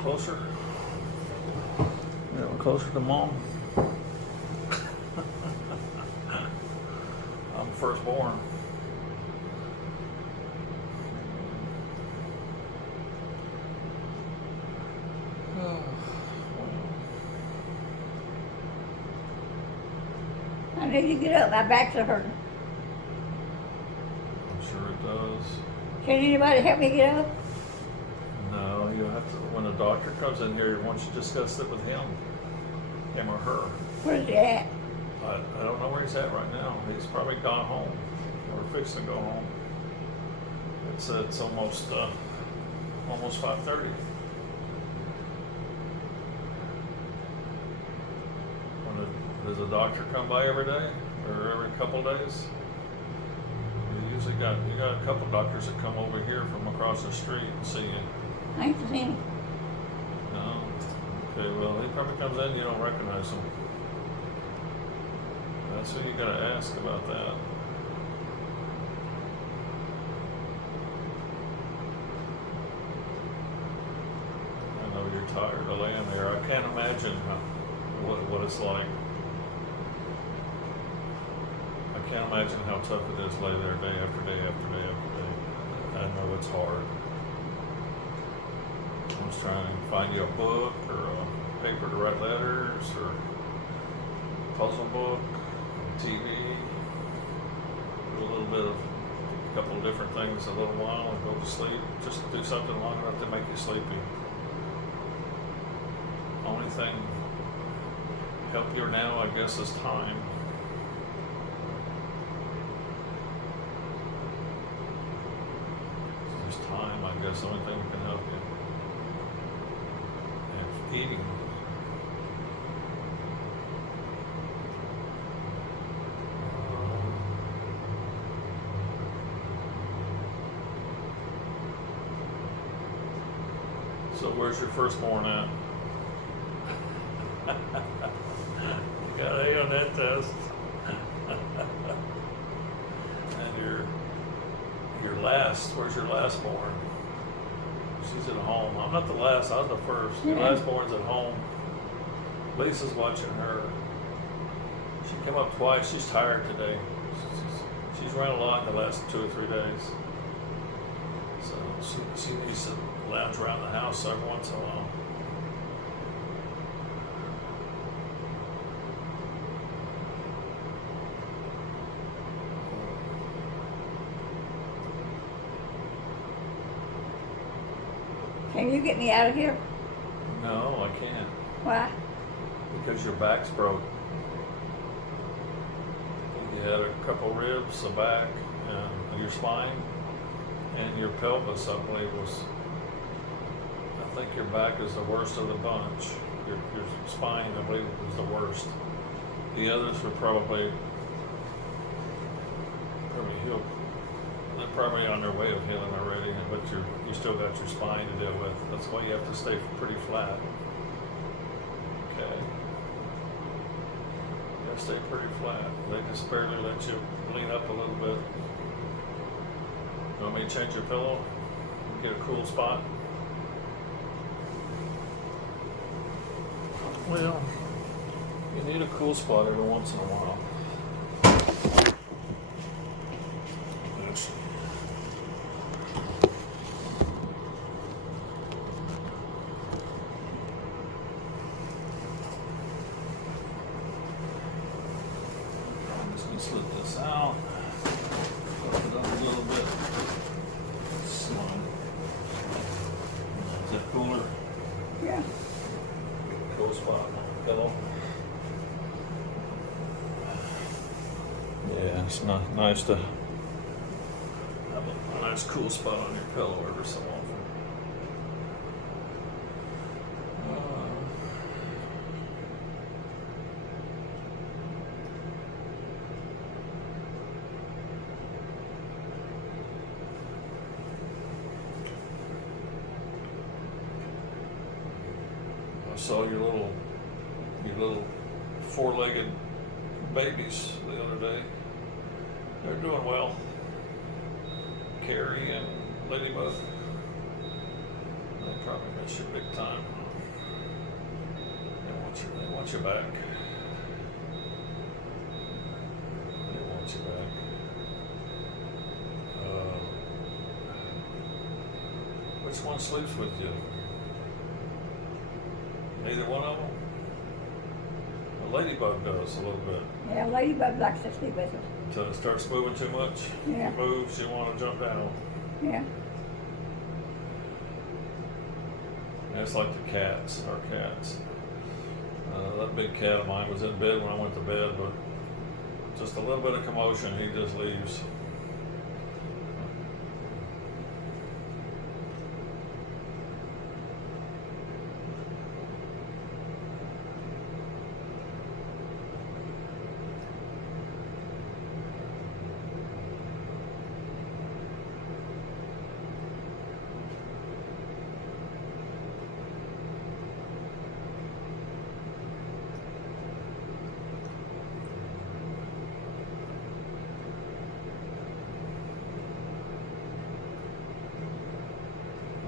closer. Yeah, closer to mom. I'm firstborn. I need to get up. My back's a hurting. I'm sure it does. Can anybody help me get up? No, you have to. When the doctor comes in here, why don't you discuss it with him or her? Where's he at? I don't know where he's at right now. He's probably gone home or fixing to go home. It's almost 5:30. Does the doctor come by every day or every couple days? You got a couple doctors that come over here from across the street and see you. I ain't seen him. No. Okay. Well, he probably comes in. You don't recognize him. That's who you got to ask about that. I know you're tired of laying there. I can't imagine what it's like. I can't imagine how tough it is to lay there day after day after day after day. I know it's hard. I was trying to find you a book or a paper to write letters or a puzzle book, TV, do a little bit of a couple of different things a little while and go to sleep. Just do something long enough to make you sleepy. Only thing help you now, I guess, is time. Just time, I guess, the only thing that can help you. And eating. So where's your firstborn at? You got A on that test. And your last, where's your lastborn? She's at home. I'm not the last, I was the first. Your lastborn's at home. Lisa's watching her. She came up twice. She's tired today. She's run a lot in the last 2 or 3 days. So she needs to lounge around the house every once in a while. Can you get me out of here? No, I can't. Why? Because your back's broke. You had a couple ribs, a back, and your spine, and your pelvis, I believe, I think your back is the worst of the bunch. Your spine, I believe, was the worst. The others were probably healed. They're probably on their way of healing already, but you still got your spine to deal with. That's why you have to stay pretty flat. Okay. You gotta stay pretty flat. They just barely let you lean up a little bit. You want me to change your pillow? Get a cool spot? Well, you need a cool spot every once in a while. Yes. I'm just gonna slip this out. Put it up a little bit. Slide. Is that cooler? Yeah. Cool spot on the pillow. Yeah, it's not nice to have a nice cool spot on your pillow every so often. I saw your little four-legged babies the other day. They're doing well. Carrie and Ladybug. They probably miss you big time. They want you back. They want you back. Which one sleeps with you? Neither one of them? The ladybug does a little bit. Yeah, Ladybug likes to sleep with us. Until it starts moving too much. Yeah. It moves, you want to jump down. Yeah. That's like the cats, our cats. That big cat of mine was in bed when I went to bed, but just a little bit of commotion, he just leaves.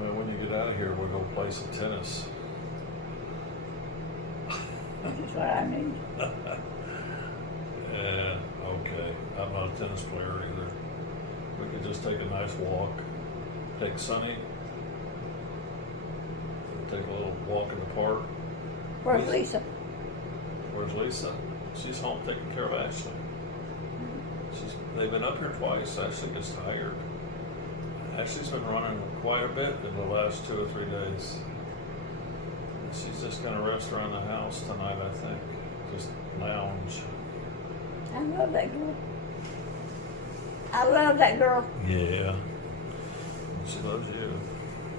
Well, when you get out of here, we'll go play some tennis. That's what I need. Yeah, okay. I'm not a tennis player either. We could just take a nice walk. Take Sonny. Take a little walk in the park. Where's Lisa? Where's Lisa? She's home taking care of Ashley. They've been up here twice. Ashley gets tired. Ashley's been running quite a bit in the last 2 or 3 days. She's just gonna rest around the house tonight, I think. Just lounge. I love that girl. I love that girl. Yeah. She loves you.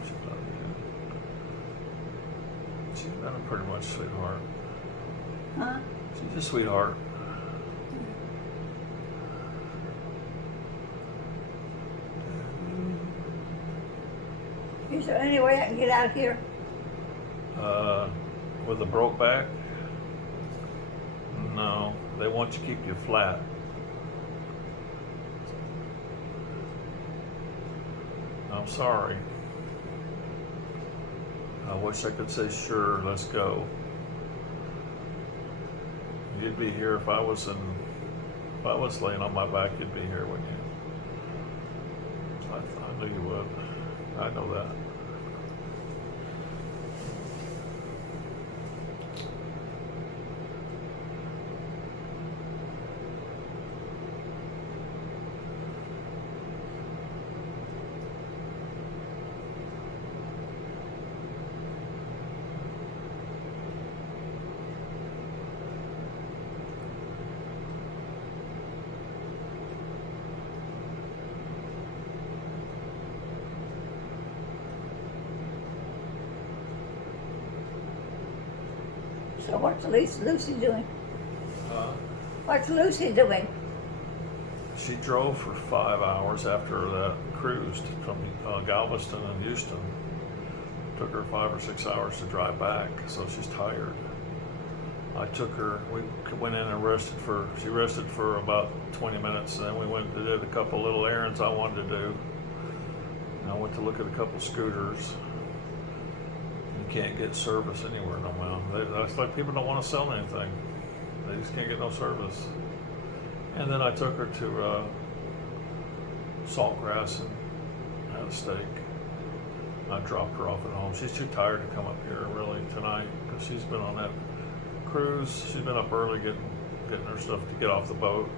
She loves you. She's been a pretty much sweetheart. Huh? She's a sweetheart. Is there any way I can get out of here? With a broke back? No, they want you to keep you flat. I'm sorry. I wish I could say, sure, let's go. You'd be here if I was laying on my back, you'd be here, wouldn't you? I knew you would. I know that. So what's Lucy doing? Uh, What's Lucy doing? She drove for 5 hours after that cruise from Galveston and Houston. Took her 5 or 6 hours to drive back, so she's tired. I took her, we went in and she rested for about 20 minutes, and then we went and did a couple little errands I wanted to do. And I went to look at a couple scooters. You can't get service anywhere no more. It's like people don't want to sell anything. They just can't get no service. And then I took her to Saltgrass and had a steak. I dropped her off at home. She's too tired to come up here really tonight because she's been on that cruise. She's been up early getting her stuff to get off the boat.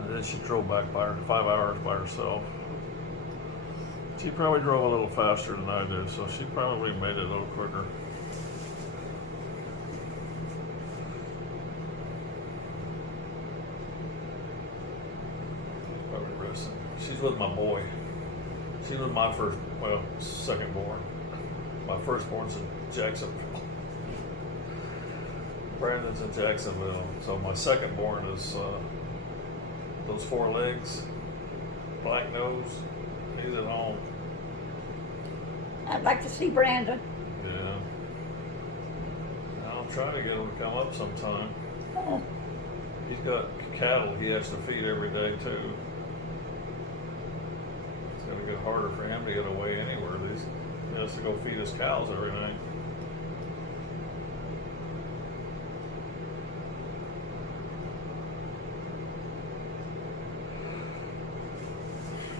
And then she drove back 5 hours by herself. She probably drove a little faster than I did, so she probably made it a little quicker. Probably resting. She's with my boy. She's with my second born. My firstborn's in Jacksonville. Brandon's in Jacksonville. So my second born is those 4 legs, black nose. He's at home. I'd like to see Brandon. Yeah. I'll try to get him to come up sometime. Oh, He's got cattle he has to feed every day too. It's gonna get harder for him to get away anywhere. He has to go feed his cows every night.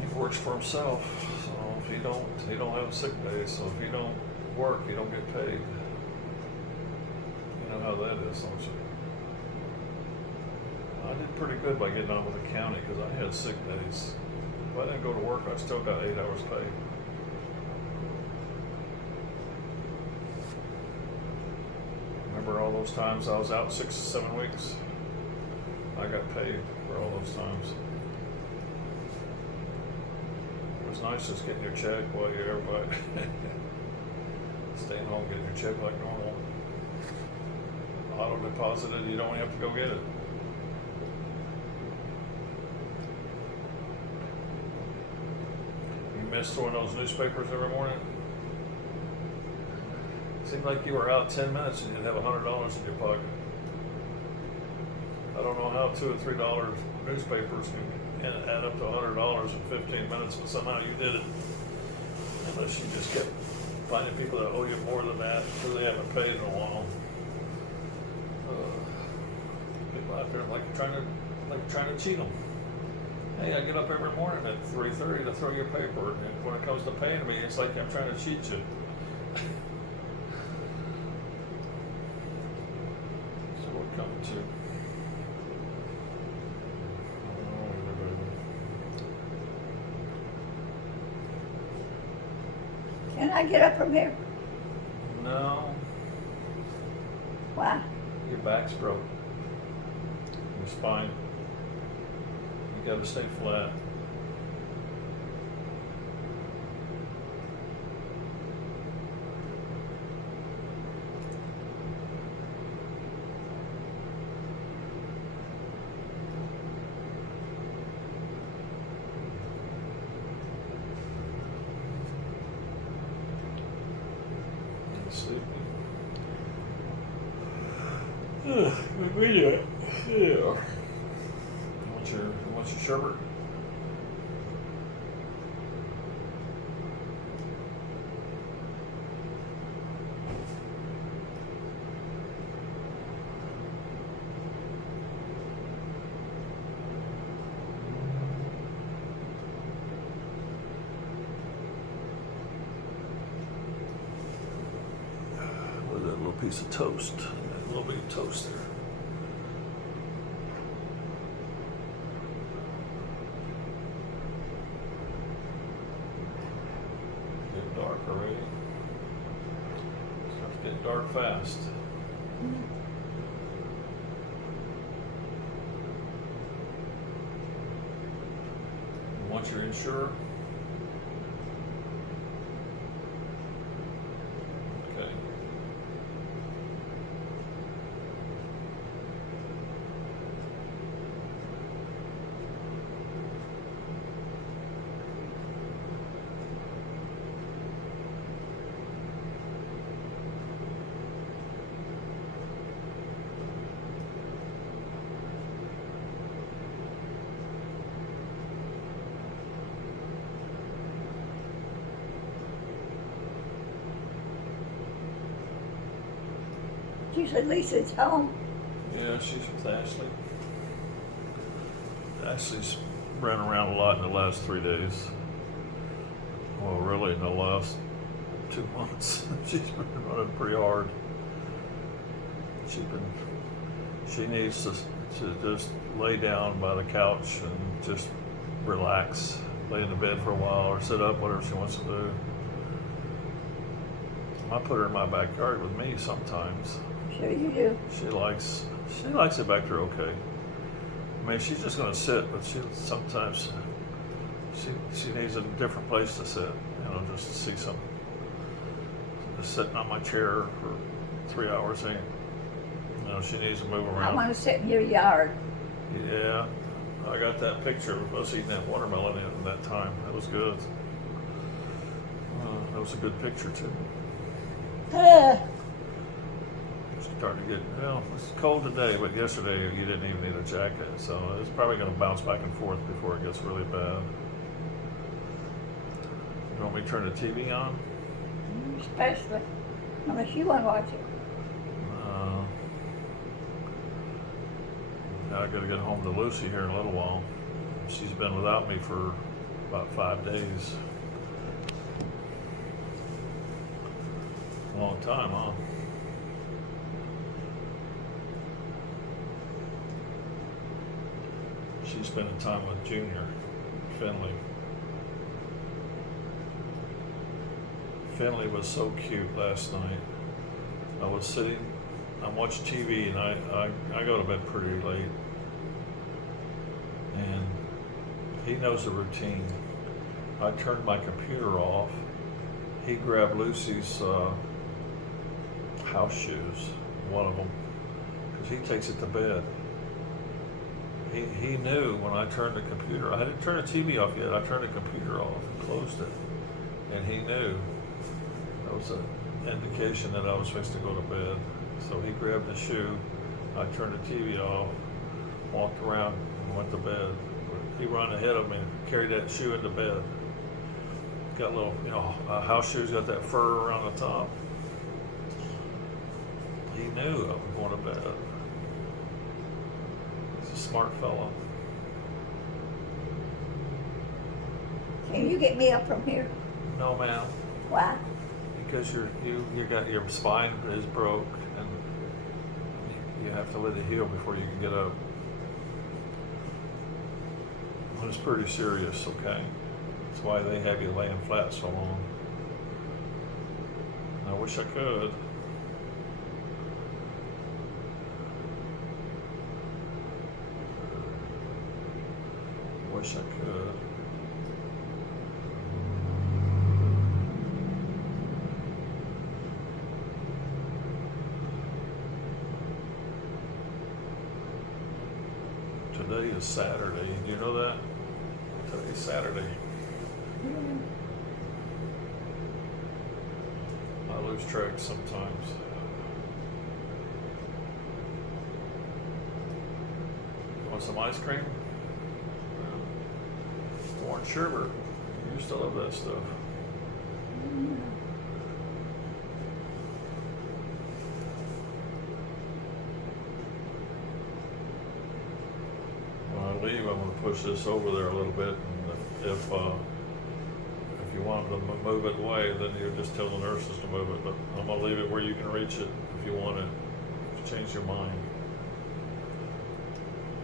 He works for himself, so if he don't have sick days. So if he don't work, he don't get paid. You know how that is, don't you? I did pretty good by getting on with the county because I had sick days. If I didn't go to work, I still got 8 hours pay. Remember all those times I was out 6 to 7 weeks? I got paid for all those times. It was nice just getting your check while you're everybody staying home, getting your check like normal. Auto deposited, you don't have to go get it. You miss throwing those newspapers every morning? Seemed like you were out 10 minutes and you'd have $100 in your pocket. I don't know how $2 or $3 newspapers can add up to $100 in 15 minutes, but somehow you did it. Unless you just kept finding people that owe you more than that because they haven't paid in a while. People out there trying to cheat them. Hey, I get up every morning at 3:30 to throw your paper, and when it comes to paying me, it's like I'm trying to cheat you. So we're coming to. Can I get up from here? No, Why? your back's broke. Your spine. You gotta stay flat. Sleepy. Yeah. Want your sherbet? With that little piece of toast, that little bit of toast there. Getting dark already. Starts getting dark fast. Want your insurer? Okay. You said Lisa's home. Yeah, she's with Ashley. Ashley's ran around a lot in the last 3 days. Well, really, in the last 2 months, she's been running pretty hard. She needs to just lay down by the couch and just relax, lay in the bed for a while, or sit up, whatever she wants to do. I put her in my backyard with me sometimes. Sure you do. She likes it back there okay. I mean, she's just gonna sit, but sometimes she needs a different place to sit, just to see some. Just sitting on my chair for 3 hours ain't, she needs to move I around. want to sit in your yard. Yeah, I got that picture of us eating that watermelon in that time. That was good. That was a good picture too. It's starting to get, it's cold today, but yesterday you didn't even need a jacket, so it's probably going to bounce back and forth before it gets really bad. You want me to turn the TV on? especially. Unless you want to watch it. I gotta get home to Lucy here in a little while. She's been without me for about 5 days. A long time, huh? She's spending time with Junior, Finley. Finley was so cute last night. I'm watching TV and I go to bed pretty late. And he knows the routine. I turned my computer off. He grabbed Lucy's house shoes, one of them, because he takes it to bed. He knew when I turned the computer, I didn't turn the TV off yet, I turned the computer off and closed it. And he knew. That was an indication that I was fixed to go to bed. So he grabbed the shoe, I turned the TV off, walked around and went to bed. He ran ahead of me and carried that shoe into bed. Got little, house shoes, got that fur around the top. He knew I was going to bed. He's a smart fellow. Can you get me up from here? No, ma'am. Why? Because you got your spine is broke and you have to let it heal before you can get up. It's pretty serious, okay? That's why they have you laying flat so long. I wish I could. Wish I could. Today is Saturday. Do you know that? Today's Saturday. Yeah. I lose track sometimes. Want some ice cream? Warren sherbet. You used to love that stuff. When I leave, I'm going to push this over there a little bit, and if you want to move it away, then you just tell the nurses to move it. But I'm going to leave it where you can reach it if you want it. If you change your mind.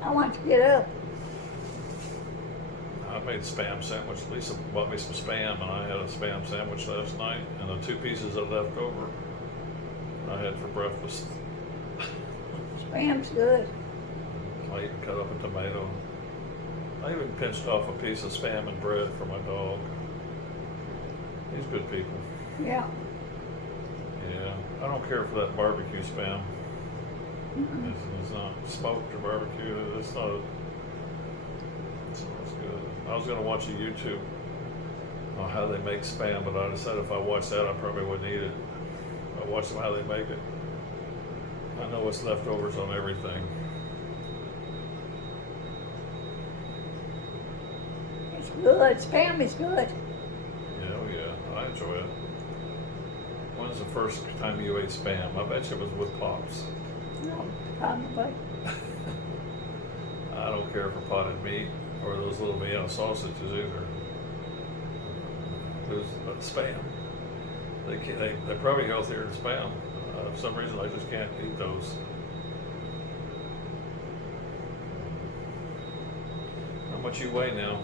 I want to get up. I made spam sandwich. Lisa bought me some spam, and I had a spam sandwich last night, and the 2 pieces I left over I had for breakfast. Spam's good. I even cut up a tomato. I even pinched off a piece of spam and bread for my dog. He's good people. Yeah. Yeah, I don't care for that barbecue spam. It's not smoked or barbecue. It's not. It smells good. I was gonna watch a YouTube on how they make spam, but I decided if I watched that, I probably wouldn't eat it. I watched them how they make it. I know what's leftovers on everything. It's good. Spam is good. Yeah, oh yeah, I enjoy it. When's the first time you ate spam? I bet you it was with Pops. No, probably. I don't care for potted meat or those little Vienna sausages either. Those spam. They're probably healthier than spam. For some reason, I just can't eat those. How much you weigh now?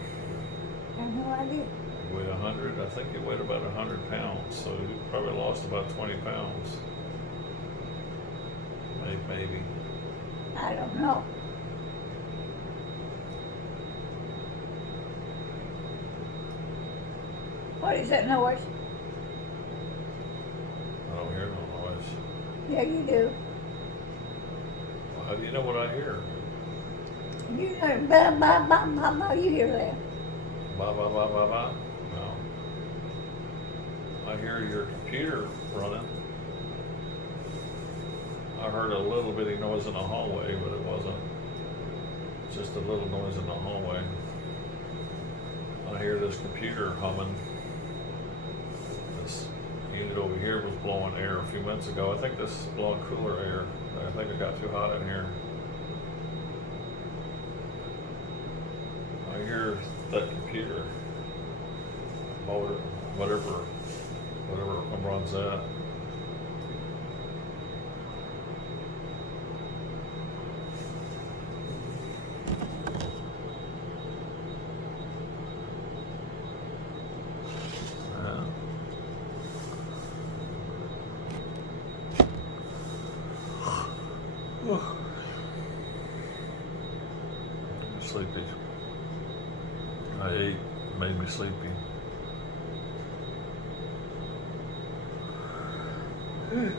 I have no idea. You weigh 100. I think you weighed about 100 pounds, so you probably lost about 20 pounds. Maybe. I don't know. What is that noise? I don't hear no noise. Yeah, you do. Well, how do you know what I hear? You hear blah, blah, blah, blah, blah. You hear that? Blah, blah, blah, blah, blah. No. I hear your computer running. I heard a little bitty noise in the hallway, but it wasn't. Just a little noise in the hallway. I hear this computer humming. This unit over here here was blowing air a few minutes ago. I think this is blowing cooler air. I think it got too hot in here. I hear that computer motor, whatever runs that. I'm sleepy. I ate, made me sleepy. You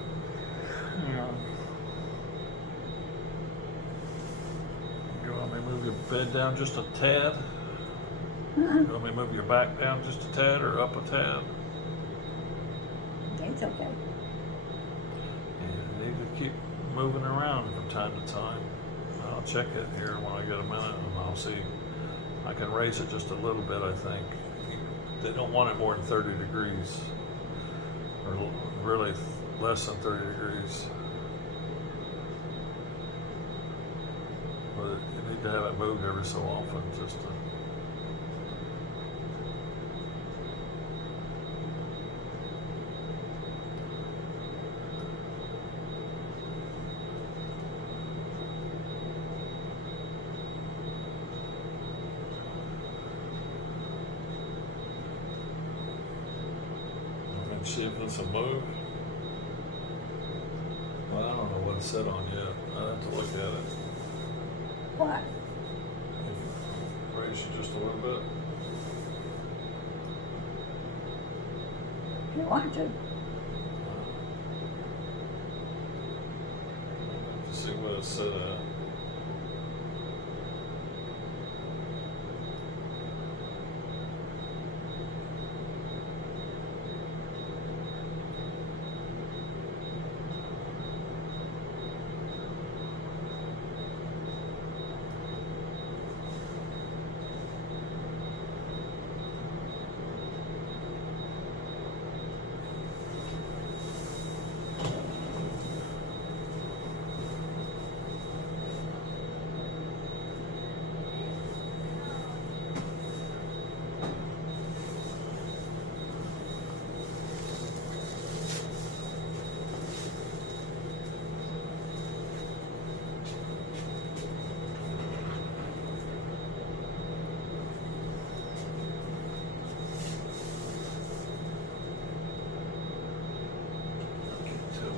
want me to move your bed down just a tad? You want me to move your back down just a tad or up a tad? It's okay. You need to keep moving around from time to time. I'll check it here when I get a minute and I'll see. I can raise it just a little bit, I think. They don't want it more than 30 degrees, or really less than 30 degrees. But you need to have it moved every so often just to. See if this will move. Well, I don't know what it's set on yet. I'll have to look at it. What? Raise you just a little bit. You want to? See what it's set at.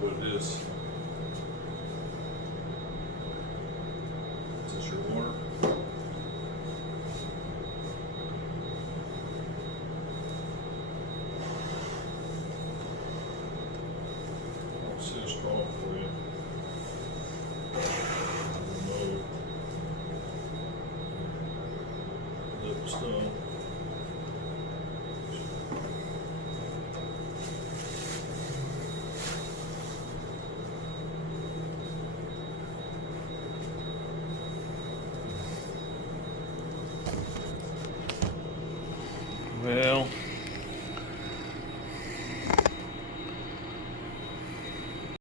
What it is. Is this your water? I'll see a straw for you. Lip still. Well,